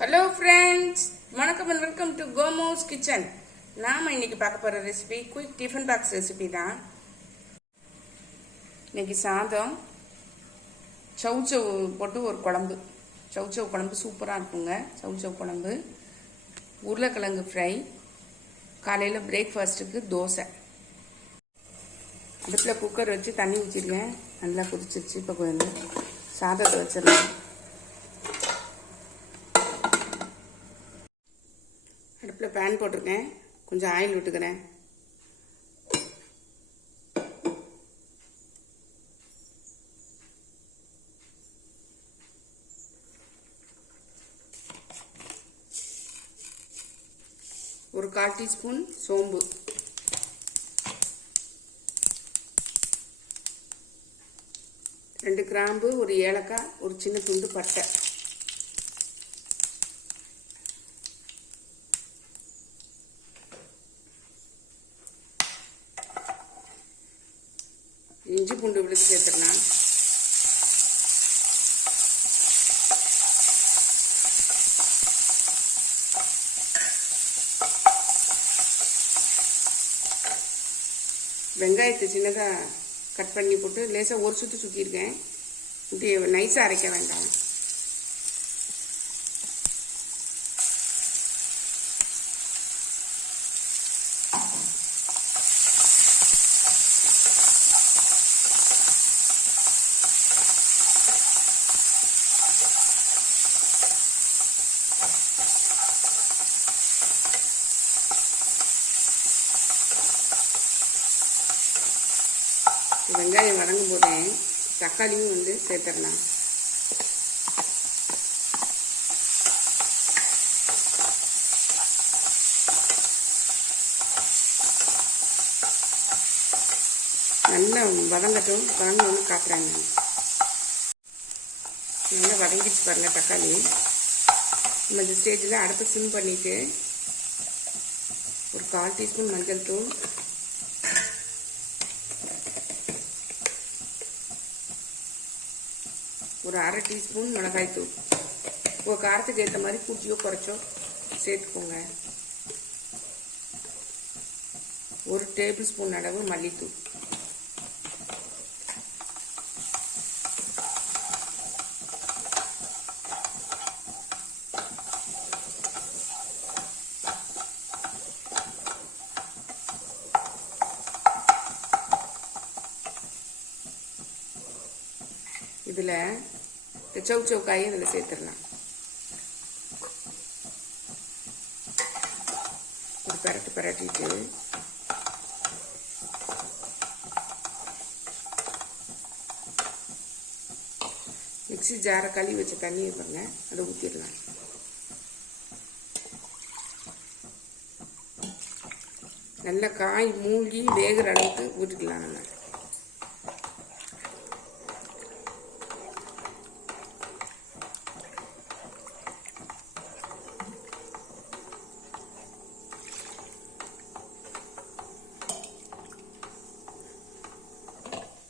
Hello friends வணக்கம் and welcome to கோமோஸ் kitchen நாம இன்னைக்கு பார்க்க போகிற recipe quick tiffin box recipe தான். இன்னைக்கு சாதம் சவு சவு போட்டு ஒரு குழம்பு. சவு சவு குழம்பு சூப்பராக இருக்குங்க. சவு சவு குழம்பு உருளைக்கிழங்கு ஃப்ரை காலையில் பிரேக்ஃபாஸ்ட்டுக்கு தோசை. அடுப்பில் குக்கர் வச்சு தண்ணி ஊற்றிருக்கேன் நல்லா குதிச்சிருச்சு. இப்போ கொஞ்சம் சாதத்தை வச்சிடலாம் அடுப்பில் பேன் போட்டிருக்கேன். கொஞ்சம் ஆயில் விட்டுக்கிறேன் ஒரு கால் டீஸ்பூன் சோம்பு. ரெண்டு கிராம்பு ஒரு ஏலக்காய் ஒரு சின்ன துண்டு பட்டை. இஞ்சி பூண்டு விழுத்து சேர்த்துடலாம் வெங்காயத்தை சின்னதாக கட் பண்ணி போட்டு லேசாக ஒரு சுற்றி சுற்றிருக்கேன் இப்படி நைஸாக அரைக்க வேண்டாம். வெங்காயம் வதங்கும் போதே தக்காளியும் வந்து சேர்த்துடலாம். நல்லா வதங்கட்டும். வதங்கணும்னு காட்டுறாங்க நல்லா வதங்கிடுச்சு பாருங்க தக்காளி. நம்ம இந்த ஸ்டேஜில் அடுப்பை சிம் பண்ணிட்டு ஒரு கால் டீஸ்பூன் மஞ்சள் தூள் ஒரு அரை டீஸ்பூன் மிளகாய்த்தூள் உங்கள் காரத்துக்கு ஏற்ற மாதிரி கூட்டியோ குறைச்சோ சேர்த்துக்கோங்க. ஒரு டேபிள் ஸ்பூன் அளவு மல்லித்தூள். இதில் இந்த சவு சவுக்காயும் இதில் சேர்த்துடலாம். ஒரு பரட்டு பரட்டிட்டு. மிக்சி ஜாரை கழுவி வச்ச தண்ணி இருப்பாங்க அதை ஊற்றிடலாம் நல்லா காய் மூழ்கி வேகிற அளவுக்கு ஊற்றிக்கலாம் நம்ம.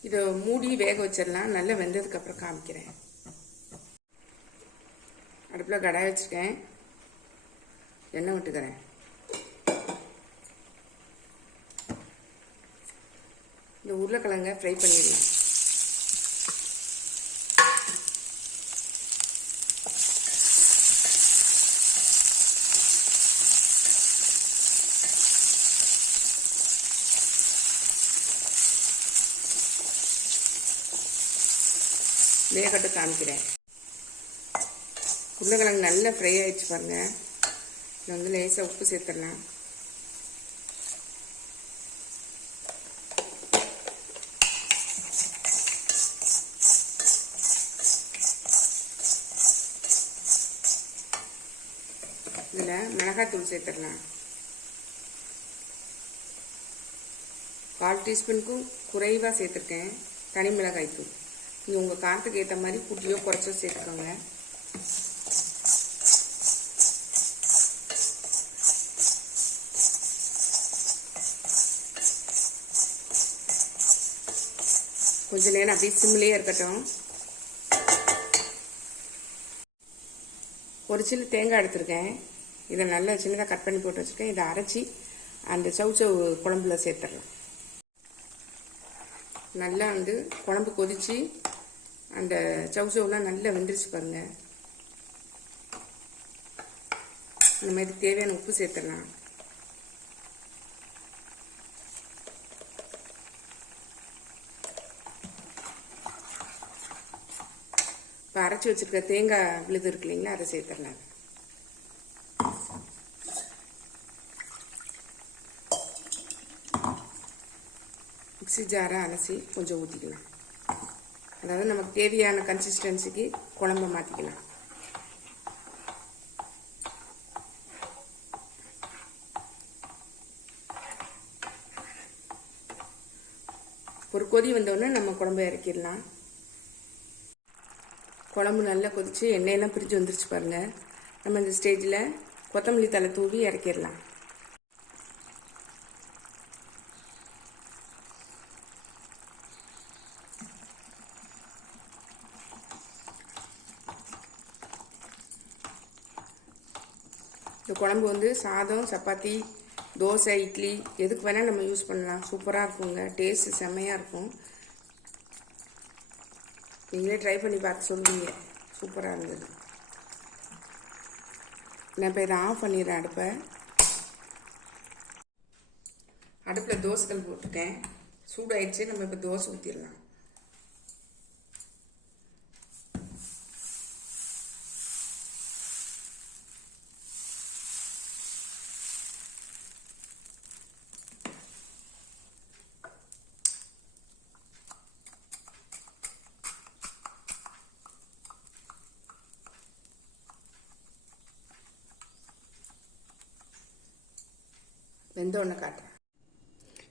இதை மூடி வேக வச்சிடலாம். நல்லா வெந்ததுக்கு அப்புறம் காமிக்கிறேன். அடுப்பில் கடாய் வச்சுருக்கேன். எண்ணெய் விட்டுக்கிறேன் இந்த உருளைக்கிழங்க ஃப்ரை பண்ணிடலாம். வேகட்டு காமிக்கிறேன். உருளைக்கிழங்கு நல்லா ஃப்ரை ஆயிடுச்சு பாருங்க. இதில் வந்து லேசாக உப்பு சேர்த்துடலாம். இதில் மிளகாத்தூள் சேர்த்துடலாம். கால் டீஸ்பூனுக்கும் குறைவாக சேர்த்துருக்கேன். தனி மிளகாய்த்தூள் நீங்கள் உங்கள் காரத்துக்கு ஏற்ற மாதிரி குட்டியோ குறைச்சோ சேர்த்துக்கோங்க. கொஞ்ச நேரம் அப்படியே சிம்லேயே இருக்கட்டும். ஒரு சின்ன தேங்காய் எடுத்திருக்கேன். இதை நல்லா சின்னதாக கட் பண்ணி போட்டு வச்சுருக்கேன். இதை அரைச்சி அந்த சவுச்சவ் குழம்புல சேர்த்துடலாம். நல்லா வந்து குழம்பு கொதித்து அந்த சவுச்சவ்லாம் நல்லா வெந்துருச்சு பாருங்க. இந்த மாதிரி தேவையான உப்பு சேர்த்துடலாம். இப்போ அரைச்சி வச்சிருக்க தேங்காய் விழுது இருக்கு இல்லைங்களா அதை சேர்த்துடலாம். மிக்ஸி ஜாரை அலசி கொஞ்சம் ஊற்றிக்கலாம் அதாவது நமக்கு தேவையான கன்சிஸ்டன்சிக்கு குழம்ப மாற்றிக்கலாம் ஒரு கொதி வந்தோடனே நம்ம குழம்பு இறக்கிடலாம். குழம்பு நல்லா கொதிச்சு எண்ணெயெல்லாம் பிரிஞ்சு வந்துருச்சு பாருங்க. நம்ம இந்த ஸ்டேஜில் கொத்தமல்லி தலை தூவி இறக்கிடலாம். இந்த குழம்பு வந்து சாதம் சப்பாத்தி தோசை இட்லி எதுக்கு வேணால் நம்ம யூஸ் பண்ணலாம். சூப்பராக இருக்குங்க. டேஸ்ட் செம்மையாக இருக்கும். நீங்களே ட்ரை பண்ணி பார்த்து சொல்லுவீங்க. சூப்பராக இருந்தது. நான் இப்போ இதை ஆஃப் பண்ணிடுறேன் அடுப்பை. அடுப்பில் தோசைகள் போட்டிருக்கேன். சூடாயிடுச்சு. நம்ம இப்போ தோசை ஊற்றிடலாம் வெந்த காட்டுறேன்.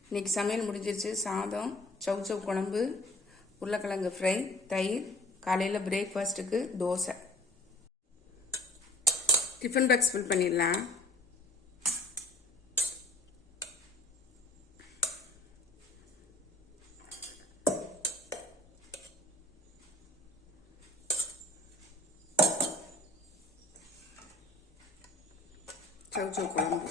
இன்னைக்கு சமையல் முடிஞ்சிருச்சு. சாதம் சவு சவு குழம்பு உருளைக்கிழங்கு ஃப்ரை தயிர் காலையில் பிரேக்ஃபாஸ்ட்டுக்கு தோசை. டிஃபன் பாக்ஸ் ஃபில் பண்ணிடலாம். சவு சவு குழம்பு.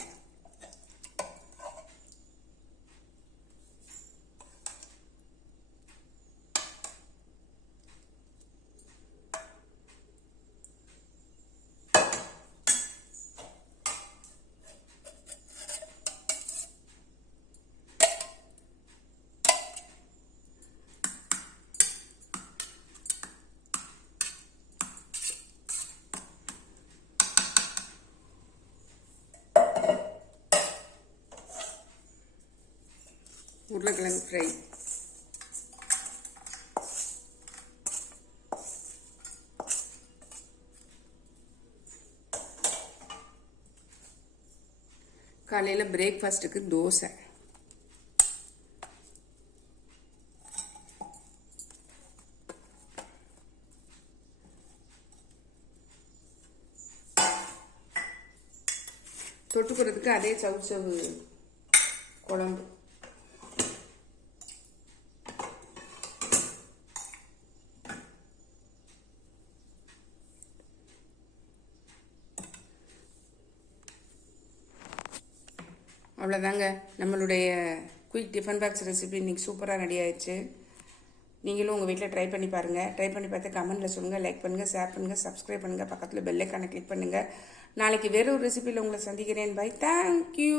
உருளைக்கிழங்கு ஃப்ரை. காலையில் பிரேக்ஃபாஸ்ட்டுக்கு தோசை. தொட்டுக்கிறதுக்கு அதே சவு சவு குழம்பு. அவ்வளோதாங்க நம்மளுடைய குயிக் டிஃபன் பாக்ஸ் ரெசிபி இன்றைக்கி சூப்பராக ரெடி ஆயிடுச்சு. நீங்களும் உங்கள் வீட்டில் ட்ரை பண்ணி பாருங்கள் ட்ரை பண்ணி பார்த்து கமெண்ட்டில் சொல்லுங்கள் லைக் பண்ணுங்கள் ஷேர் பண்ணுங்கள் சப்ஸ்கிரைப் பண்ணுங்கள் பக்கத்தில் பெல்லைக்கான கிளிக் பண்ணுங்கள் நாளைக்கு வேறு ஒரு ரெசிபியில் உங்களை சந்திக்கிறேன். By thank you